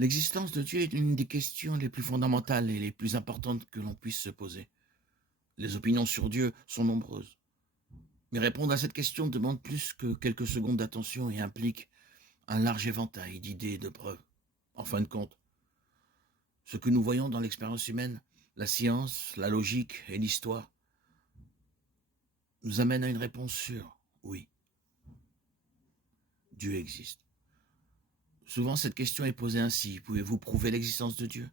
L'existence de Dieu est l'une des questions les plus fondamentales et les plus importantes que l'on puisse se poser. Les opinions sur Dieu sont nombreuses, mais répondre à cette question demande plus que quelques secondes d'attention et implique un large éventail d'idées et de preuves. En fin de compte, ce que nous voyons dans l'expérience humaine, la science, la logique et l'histoire, nous amènent à une réponse sûre. Oui, Dieu existe. Souvent, cette question est posée ainsi. Pouvez-vous prouver l'existence de Dieu?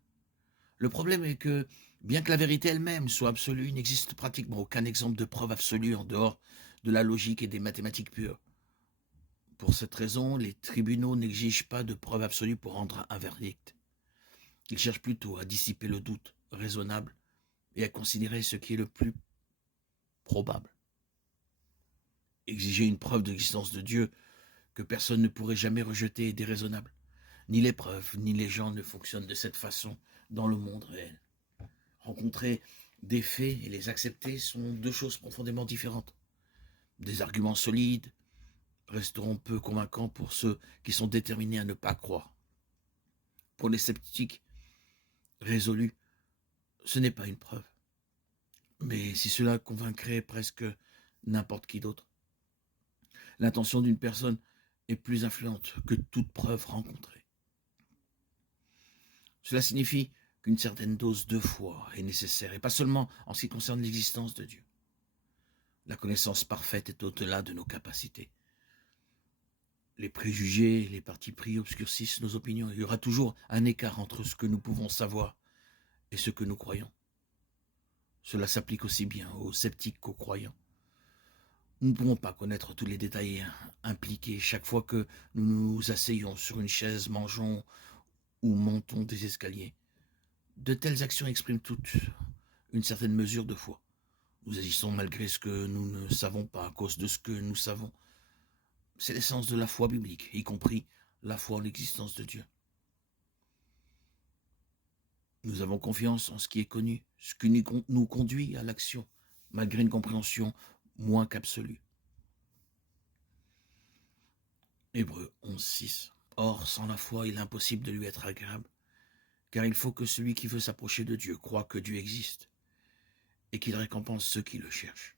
Le problème est que, bien que la vérité elle-même soit absolue, il n'existe pratiquement aucun exemple de preuve absolue en dehors de la logique et des mathématiques pures. Pour cette raison, les tribunaux n'exigent pas de preuve absolue pour rendre un verdict. Ils cherchent plutôt à dissiper le doute raisonnable et à considérer ce qui est le plus probable. Exiger une preuve de l'existence de Dieu que personne ne pourrait jamais rejeter est déraisonnable. Ni les preuves, ni les gens ne fonctionnent de cette façon dans le monde réel. Rencontrer des faits et les accepter sont deux choses profondément différentes. Des arguments solides resteront peu convaincants pour ceux qui sont déterminés à ne pas croire. Pour les sceptiques résolus, ce n'est pas une preuve. Mais si cela convaincrait presque n'importe qui d'autre, l'intention d'une personne est plus influente que toute preuve rencontrée. Cela signifie qu'une certaine dose de foi est nécessaire, et pas seulement en ce qui concerne l'existence de Dieu. La connaissance parfaite est au-delà de nos capacités. Les préjugés, les partis pris obscurcissent nos opinions. Il y aura toujours un écart entre ce que nous pouvons savoir et ce que nous croyons. Cela s'applique aussi bien aux sceptiques qu'aux croyants. Nous ne pourrons pas connaître tous les détails impliqués chaque fois que nous nous asseyons sur une chaise, mangeons ou montons des escaliers. De telles actions expriment toutes une certaine mesure de foi. Nous agissons malgré ce que nous ne savons pas à cause de ce que nous savons. C'est l'essence de la foi biblique, y compris la foi en l'existence de Dieu. Nous avons confiance en ce qui est connu, ce qui nous conduit à l'action, malgré une compréhension moins qu'absolue. Hébreux 11:6. Or, sans la foi, il est impossible de lui être agréable, car il faut que celui qui veut s'approcher de Dieu croie que Dieu existe, et qu'il récompense ceux qui le cherchent.